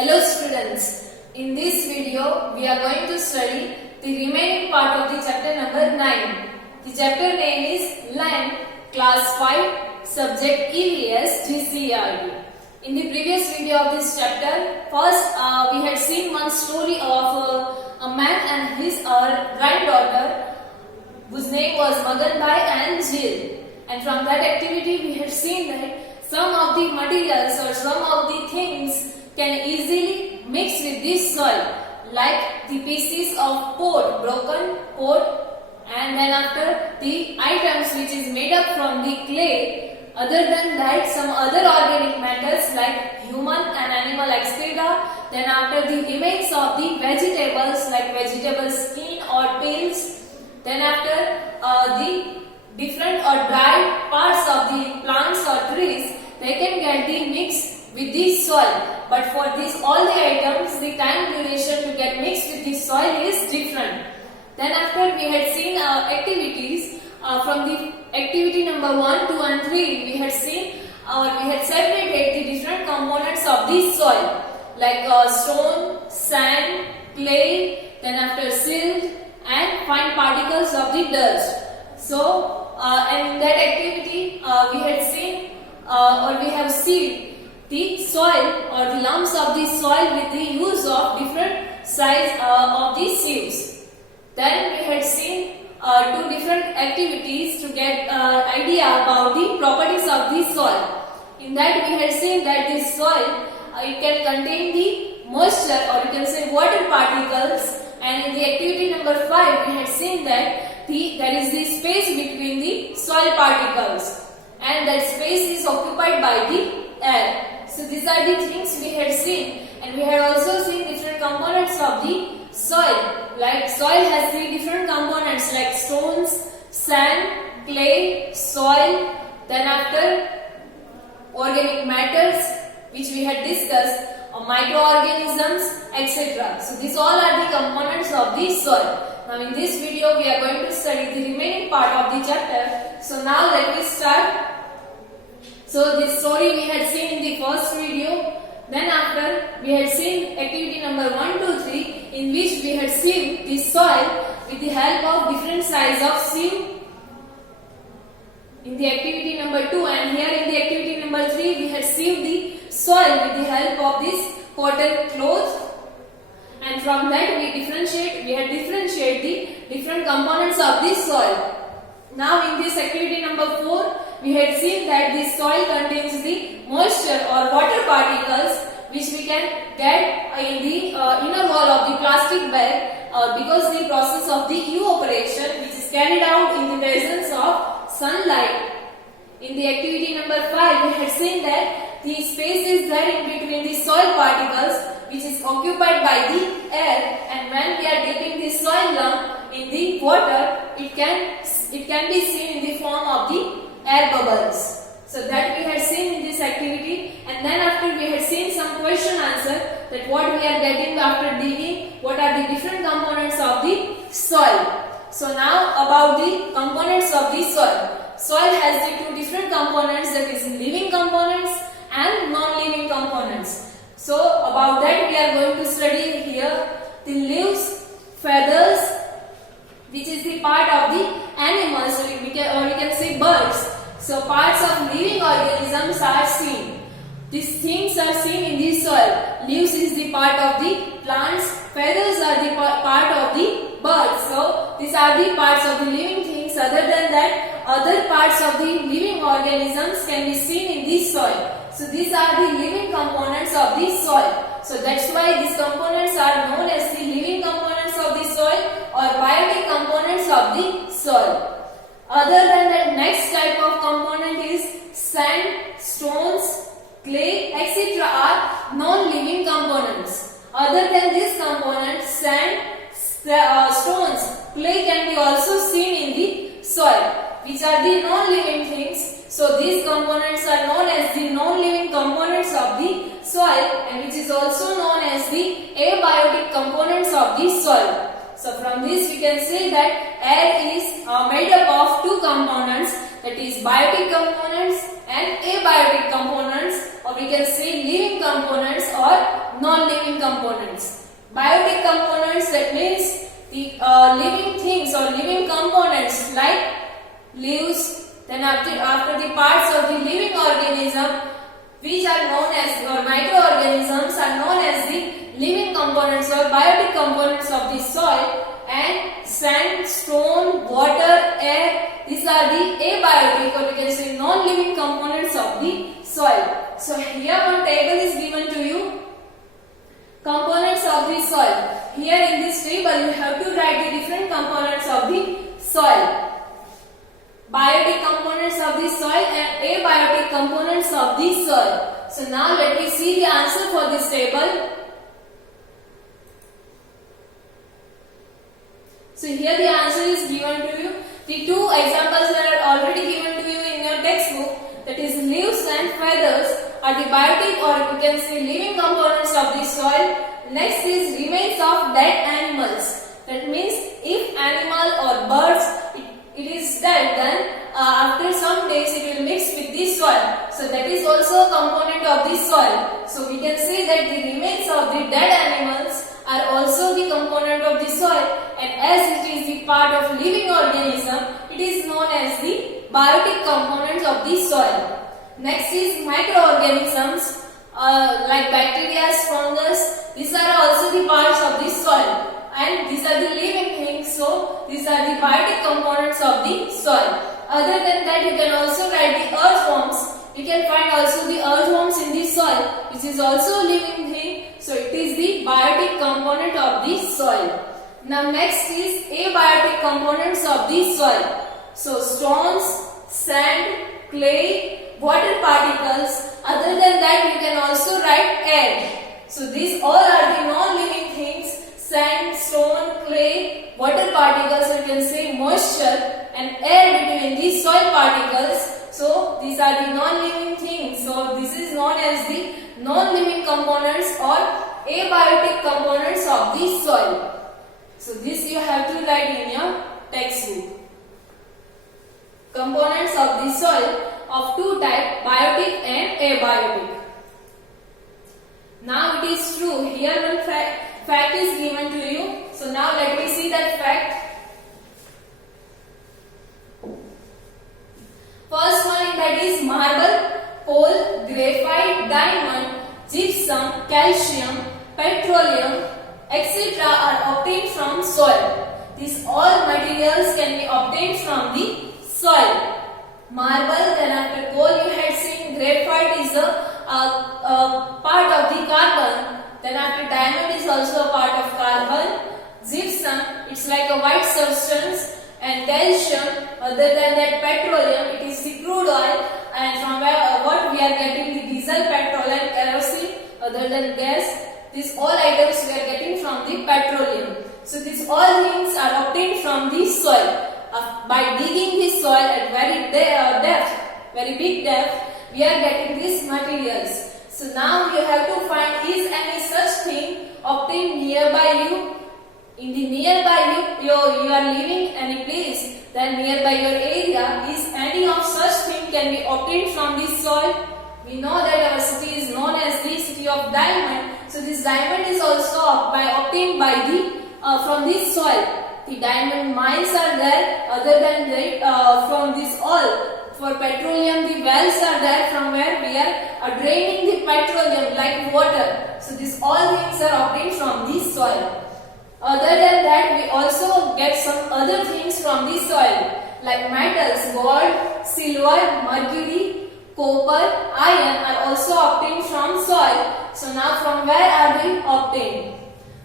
Hello students, in this video we are going to study the remaining part of the chapter number 9. The chapter name is Land, class 5, subject EVS GCERT. In the previous video of this chapter, first we had seen one story of a man and his granddaughter whose name was Maganbai and Jill. And from that activity we had seen that some of the materials or some of the things can easily mix with this soil, like the pieces of pot, broken pot, and then after the items which is made up from the clay. Other than that, some other organic matters like human and animal excreta. Then after the remains of the vegetables like vegetable skin or peels. Then after the different or dry parts of the plants or trees, they can get the mix with the soil. But for this all the items, the time duration to get mixed with the soil is different. Then after we had seen activities from the activity number 1, 2 and 3, we had seen we had separated the different components of the soil like stone, sand, clay, then after silt and fine particles of the dust. So and in that activity we had seen or we have seen the soil or the lumps of the soil with the use of different size of the sieves. Then we had seen two different activities to get idea about the properties of the soil. In that we had seen that the soil it can contain the moisture or you can say water particles, and in the activity number 5 we had seen that there is the space between the soil particles and that space is occupied by the air. So these are the things we had seen, and we had also seen different components of the soil. Like soil has 3 different components like stones, sand, clay, soil, then after organic matters which we had discussed, microorganisms, etc. So these all are the components of the soil. Now in this video we are going to study the remaining part of the chapter. So now let me start. So this story we had seen in the first video. Then after we had seen activity number 1, 2, 3 in which we had sieved the soil with the help of different size of sieve. In the activity number 2 and here in the activity number 3 we had sieved the soil with the help of this cotton cloth. And from that we had differentiate the different components of the soil. Now in this activity number 4 we had seen that the soil contains the moisture or water particles which we can get in the inner wall of the plastic bag because the process of the evaporation which is carried out in the presence of sunlight. In the activity number 5 we had seen that the space is there in between the soil particles which is occupied by the air, and when we are dipping the soil lump in the water, it can be seen in the form of the air bubbles. So that we had seen in this activity, and then after we had seen some question answer that what we are getting after digging, what are the different components of the soil. So now about the components of the soil. Soil has the 2 different components, that is living components and non-living components. So about that we are going to study here the leaves, feathers, which is the part of the animals, or we can say birds. So parts of living organisms are seen. These things are seen in the soil. Leaves is the part of the plants, feathers are the part of the birds. So these are the parts of the living things. Other than that, other parts of the living organisms can be seen in the soil. So these are the living components of the soil. So that's why these components are known as the living components of the soil or biotic components of the soil. Other than that, next type of component is sand, stones, clay, etc. are non-living components. Other than these components, sand, stones, clay can be also seen in the soil, which are the non-living things. So these components are known as the non-living components of the soil, and which is also known as the abiotic components of the soil. So from this we can say that air is made up of 2 components, that is biotic components and abiotic components, or we can say living components or non-living components. Biotic components, that means the living things or living components like leaves, then after the parts of the living organism which are known as, or microorganisms are known as the living components or biotic components of the soil, and sand, stone, water, air, these are the abiotic or you can say non-living components of the soil. So here one table is given to you, components of the soil. Here in this table you have to write the different components of the soil. Biotic components of the soil and abiotic components of the soil. So now let me see the answer for this table. So here the answer is given to you. The two examples that are already given to you in your textbook, that is leaves and feathers, are the biotic or you can say living components of the soil. Next is remains of dead animals. That means if animal or birds it is dead, then after some days it will mix with the soil. So that is also a component of the soil. So we can say that the remains of the dead animals are also the component of the soil, and as it is the part of living organism, it is known as the biotic component of the soil. Next is microorganisms like bacteria, fungus. These are also the parts of the soil, and these are the living things. So these are the biotic components of the soil. Other than that, you can also write the earthworms. You can find also the earthworms in the soil, which is also a living thing. So it is the biotic component of the soil. Now next is abiotic components of the soil. So stones, sand, clay, water particles. Other than that, you can also write air. So these all are the non-living things: sand, stone, clay, water particles, you can say moisture, and air between these soil particles. So these are the non-living things. So this is known as the non-living components or abiotic components of the soil. So this you have to write in your textbook. Components of the soil of two types, biotic and abiotic. Now it is true. Here one fact is given to you. So now let me see that fact. First one, that is marble, coal, graphite, diamond, gypsum, calcium, petroleum, etc. are obtained from soil. These all materials can be obtained from the soil. Marble, then after coal you had seen, graphite is a part of the carbon. Then after diamond is also a part of carbon. Gypsum, it's like a white substance. And calcium, other than that petroleum, it is the crude oil, and from where what we are getting the diesel, petrol and kerosene, other than gas, these all items we are getting from the petroleum. So these all things are obtained from the soil. By digging the soil at very big depth, we are getting these materials. So now you have to find, is any such thing obtained nearby you? In the nearby you are living any place, then nearby your area, is any of such thing can be obtained from this soil? We know that our city is known as the city of diamond. So this diamond is also obtained by from this soil. The diamond mines are there. Other than that, from this oil, for petroleum, the wells are there from where we are draining the petroleum like water. So these all things are obtained from this soil. Other than that, we also get some other things from the soil like metals, gold, silver, mercury, copper, iron are also obtained from soil. So now from where are they obtained?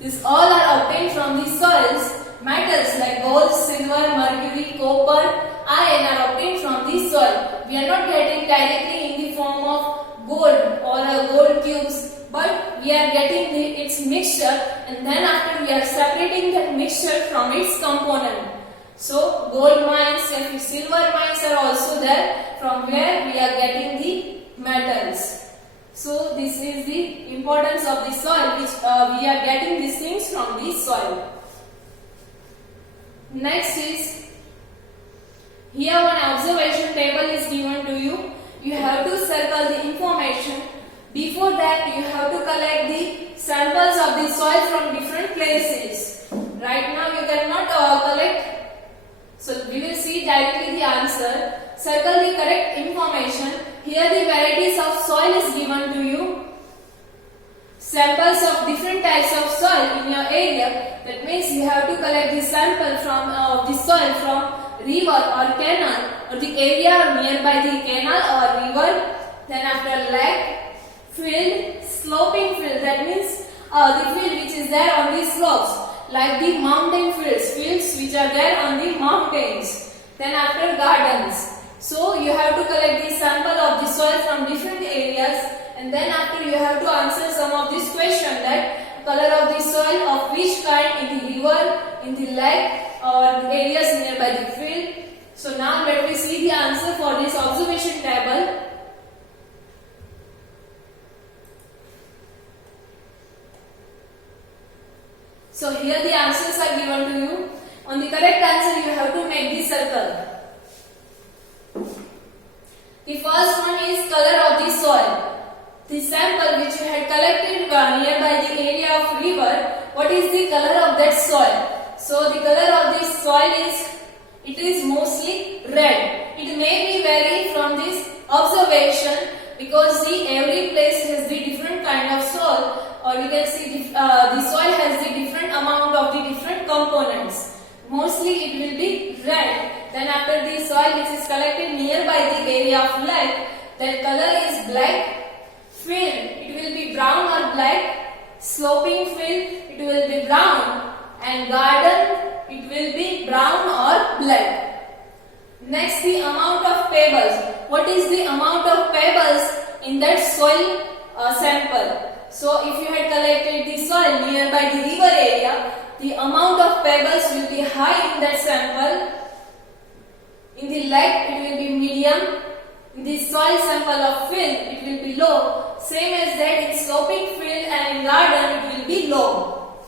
These all are obtained from the soils. Metals like gold, silver, mercury, copper, iron are obtained from the soil. We are not getting directly in the form of gold or gold cubes, but we are getting its mixture, and then after we are separating that mixture from its component. So gold mines and silver mines are also there, from where we are getting the metals. So this is the importance of the soil, which we are getting these things from the soil. Next is, here one observation table is given to you. You have to circle the information. Before that, you have to collect the samples of the soil from different places. Right now you cannot collect. So we will see directly the answer. Circle the correct information. Here the varieties of soil is given to you. Samples of different types of soil in your area. That means you have to collect the sample from the soil from river or canal or the area nearby the canal or river. Then after lake, field, sloping field. That means the field which is there on the slopes. Like the mountain fields which are there on the mountains. Then after gardens. So you have to collect the sample of the soil from different areas, and then after you have to answer some of this question, that color of the soil of which kind in the river, in the lake or the areas nearby the field. So now let me see the answer for this observation table. So here the answers are given to you. On the correct answer you have to make the circle. The first one is color of the soil. The sample which you had collected nearby the area of river, what is the color of that soil? So the color of this soil is mostly red. It may be vary from this observation because see every place has the different kind of soil, or you can see the soil has the different amount of the different components. Mostly it will be red. Then after the soil which is collected nearby the area of lake, that color is black. Field, it will be brown or black. Sloping field, it will be brown. And garden, it will be brown or black. Next, the amount of pebbles. What is the amount of pebbles in that soil sample? So if you had collected the soil nearby the river area, the amount of pebbles will be high in that sample. In the lake, it will be medium. In the soil sample of field, it will be low. Same as that in sloping field and in garden, it will be low.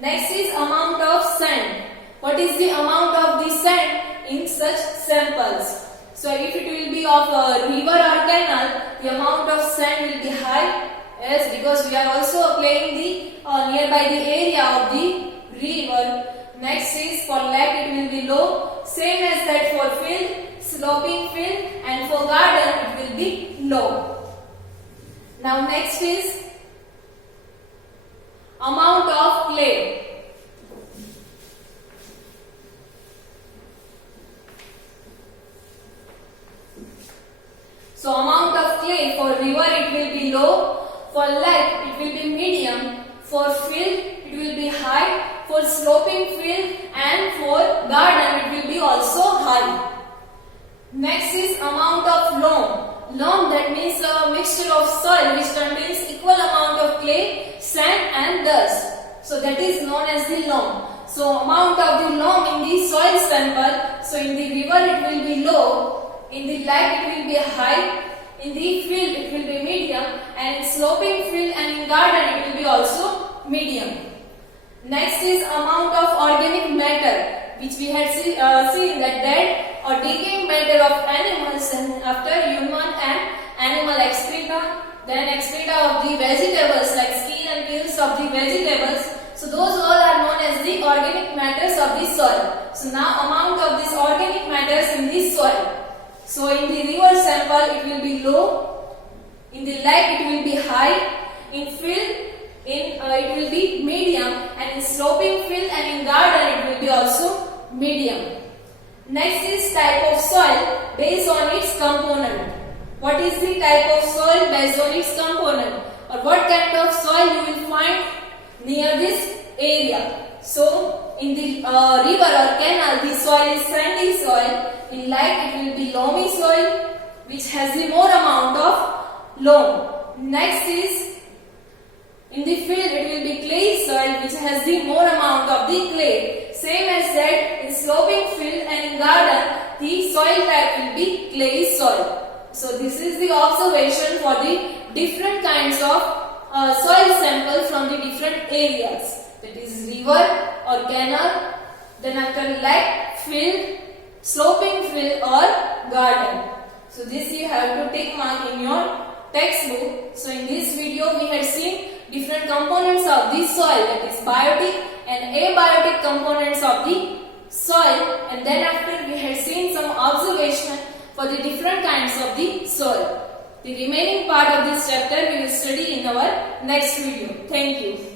Next is amount of sand. What is the amount of the sand in such samples? So if it will be of a river or canal, the amount of sand will be high. Yes, because we are also playing the nearby the area of the river. Next is for lake, it will be low. Same as that for field, sloping field, and for garden it will be low. Now next is amount of clay. So amount of clay for river it will be low, for lake it will be medium, for field it will be high, for sloping field and for garden it will be also high. Next is amount of loam. Loam, that means a mixture of soil which contains equal amount of clay, sand and dust. So that is known as the loam. So amount of the loam in the soil sample, so in the river it will be low, in the lake it will be high, in the field it will be medium, and in sloping field and in garden it will be also medium. Next is amount of organic matter, which we had seen that dead or decaying matter of animals and after human and animal excreta, then excreta of the vegetables like skin and peels of the vegetables. So those all are known as the organic matters of the soil. So now amount of these organic matters in the soil. So in the river sample it will be low, in the lake it will be high, in field it will be medium, and in sloping field and in garden it will be also medium. Next is type of soil based on its component. What is the type of soil based on its component, or what kind of soil you will find near this area? So in the river or canal the soil is sandy soil, in lake it will be loamy soil which has the more amount of loam. Next is in the field it will be clay soil which has the more amount of the clay. Same as that in sloping field and in garden the soil type will be clay soil. So this is the observation for the different kinds of soil sample from the different areas. That is river or canal, then after lake, field, sloping field or garden. So this you have to take mark in your textbook. So in this video we had seen different components of the soil, that is biotic and abiotic components of the soil, and then after we had seen some observation for the different kinds of the soil. The remaining part of this chapter we will study in our next video. Thank you.